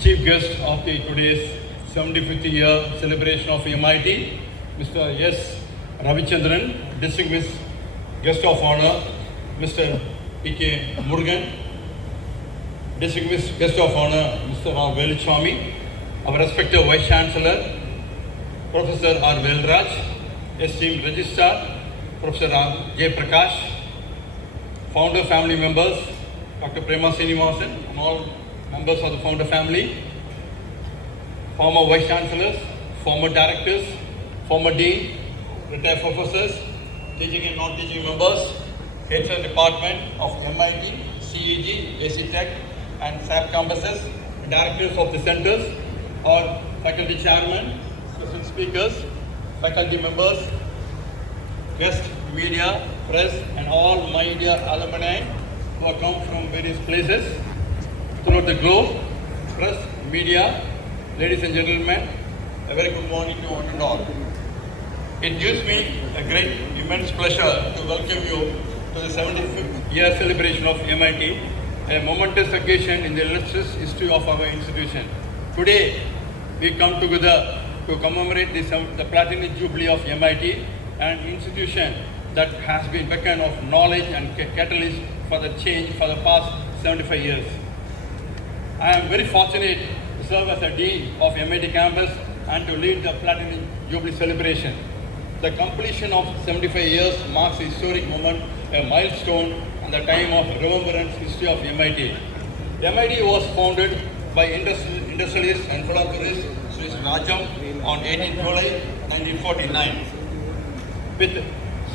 chief guest of the today's 75th year celebration of MIT, Mr. S. Ravichandran, distinguished guest of honor, Mr. P.K. Murugan, distinguished guest of honor, Mr. R. Veluchami, our respected Vice Chancellor, Professor R. Velraj, esteemed Registrar, Professor R. J. Prakash, founder family members, Dr. Prema Srinivasan, and all members of the founder family, former Vice Chancellors, former Directors, former Dean, retired professors, teaching and non-teaching members, heads of department of MIT, CEG, AC Tech, and SAP campuses, directors of the centers, or faculty chairmen, special speakers, faculty members, guest media, press, and all my dear alumni who have come from various places throughout the globe, press, media, ladies and gentlemen, a very good morning to one and all. It gives me a great, immense pleasure to welcome you to the 75th year celebration of MIT, a momentous occasion in the illustrious history of our institution. Today, we come together to commemorate the Platinum Jubilee of MIT, an institution that has been a beacon of knowledge and catalyst for the change for the past 75 years. I am very fortunate to serve as a Dean of MIT campus and to lead the Platinum Jubilee celebration. The completion of 75 years marks a historic moment, a milestone, and the time of remembrance history of MIT. MIT was founded by industrialists and philanthropists Sri Rajam on 18 July 1949.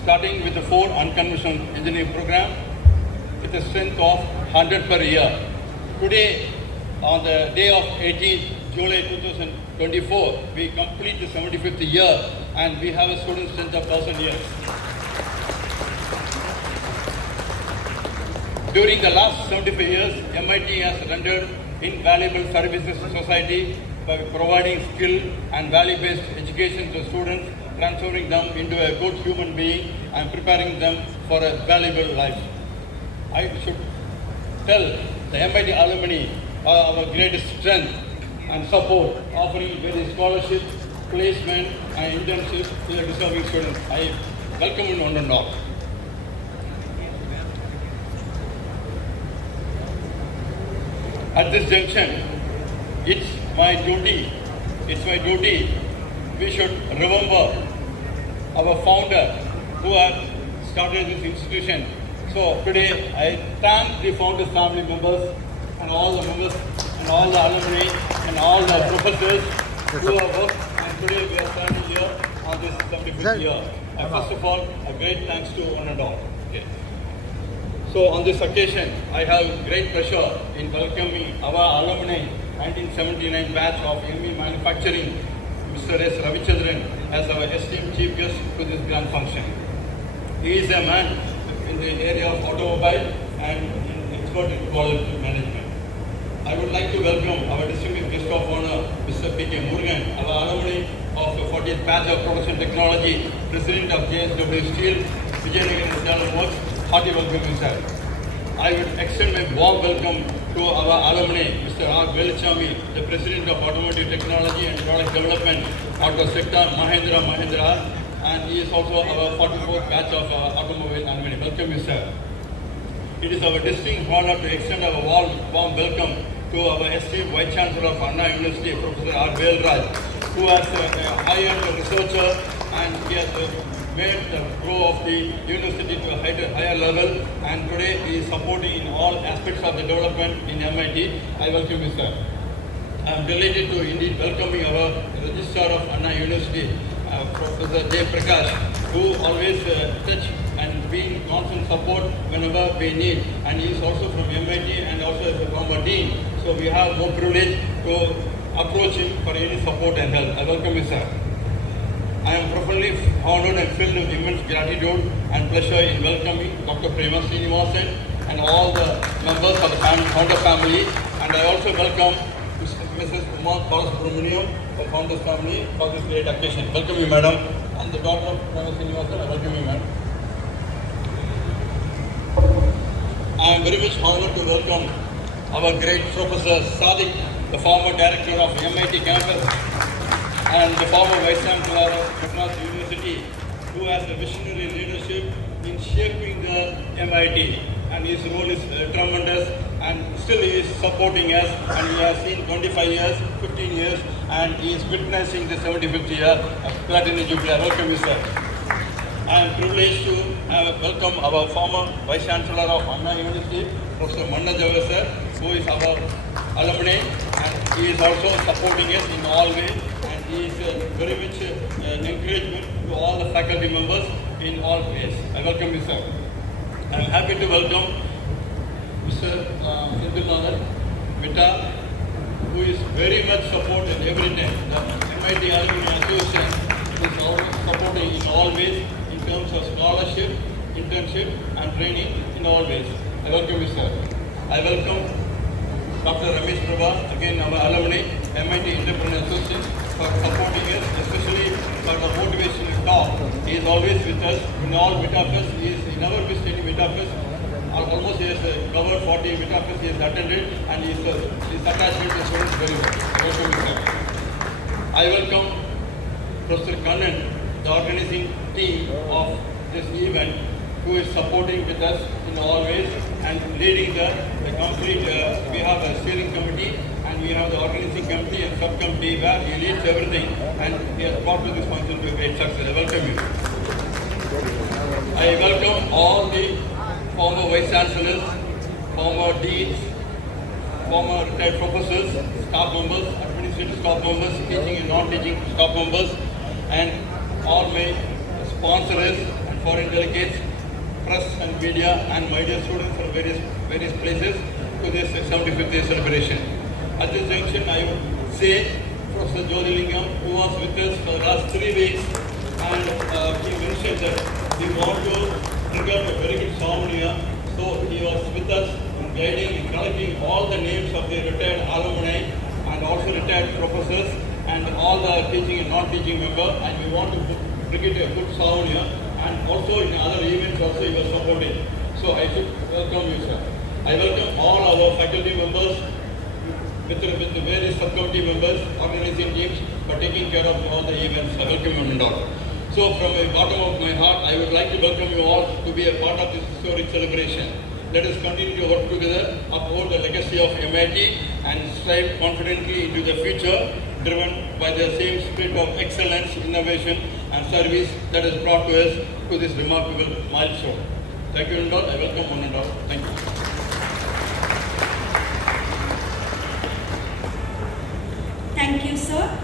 Starting with the 4 unconventional engineering program with a strength of 100 per year. Today, on the day of 18th July 2024, we complete the 75th year and we have a student strength of 1,000 years. During the last 75 years, MIT has rendered invaluable services to society by providing skill and value-based education to students, transforming them into a good human being and preparing them for a valuable life. I should tell the MIT alumni our greatest strength and support, offering various scholarships, placement, and internships to the deserving students. I welcome you one and all. At this junction, it's my duty, we should remember our founder who has started this institution. So today I thank the founder's family members and all the members and all the alumni and all the professors who have worked, and today we are standing here on this 75th year. First of all, a great thanks to one and all. Okay. So on this occasion, I have great pleasure in welcoming our alumni 1979 batch of ME Manufacturing, Mr. S. Ravichandran, as our esteemed chief guest to this grand function. He is a man in the area of automobile and expert in quality management. I would like to welcome our distinguished guest of honor, Mr. P.K. Murugan, our alumni of the 40th batch of Production Technology, President of JSW Steel, Vijayanagar Internal Works. Hearty welcome, sir. I would extend my warm welcome to our alumni, Mr. R. Veluchami, the President of Automotive Technology and Product Development, Auto Sector, Mahindra, and he is also our 44th batch of automobile alumni. Welcome you, sir. It is our distinct honor to extend our warm welcome to our esteemed Vice Chancellor of Anna University, Professor R. Velraj, who has a high-end researcher and he has made the growth of the university to a higher level, and today he is supporting in all aspects of the development in MIT. I welcome you, sir. I am delighted to indeed welcoming our Registrar of Anna University, Professor J. Prakash, who always touch and be in constant support whenever we need, and he is also from MIT and also as a former dean. So we have more privilege to approach him for any support and help. I welcome you, sir. I am profoundly honored and filled with immense gratitude and pleasure in welcoming Dr. Prema Srinivasan and all the members of the founder family. And I also welcome Mrs. Uma Balasubramaniam, the founder's family, for this great occasion. Welcome you, madam. And the daughter of Prema Srinivasan, I welcome you, madam. I am very much honored to welcome our great Professor Sadiq the former director of MIT campus, and the former Vice Chancellor of Madras University, who has a visionary leadership in shaping the MIT. And his role is tremendous, and still he is supporting us, and he has seen 25 years, 15 years, and he is witnessing the 75th year of Platinum Jubilee. Welcome you, sir. I am privileged to welcome our former Vice Chancellor of Anna University, Professor Manna Jawar sir, who is our alumni, and he is also supporting us in all ways, and he is very much an encouragement to all the faculty members in all ways. I welcome you, sir. I am happy to welcome Mr. Sindhunath Vita, who is very much supported every time. The MIT Alumni Association is always supporting in all ways in terms of scholarship, internship and training in all ways. I welcome you, sir. I welcome Dr. Ramesh Prabha, again our alumni, MIT Entrepreneur Association, for supporting us, especially for the motivational talk. He is always with us in all Vitafest. He is never missed any Vitafest. Almost he has covered 40 Vitafest he has attended, and his attachment to students very well. Welcome, sir. I welcome Professor Kannan, the organizing team of this event, who is supporting with us in all ways and leading the complete. We have a steering committee and we have the organizing committee and subcommittee where he leads everything, and he has brought to this function to a great success. I welcome you. I welcome all the former vice chancellors, former deans, former retired professors, staff members, administrative staff members, teaching and non-teaching staff members, and all my sponsors and foreign delegates, press and media, and my dear students from various places to this 75th year celebration. At this junction, I would say Professor Jyotirlingam, who was with us for the last 3 weeks, and he mentioned that we want to bring up a very good sound here. So he was with us in guiding and collecting all the names of the retired alumni and also retired professors and all the teaching and non-teaching members, and we want to bring it a good sound here. And also in other events also he was supporting. So I should welcome you, sir. I welcome all our faculty members with the various subcommittee members, organizing teams for taking care of all the events. I welcome you and all. So from the bottom of my heart, I would like to welcome you all to be a part of this historic celebration. Let us continue to work together, uphold the legacy of MIT and strive confidently into the future, driven by the same spirit of excellence, innovation and service that has brought to us to this remarkable milestone. Thank you and all. I welcome one and all. Thank you. Thank you, sir.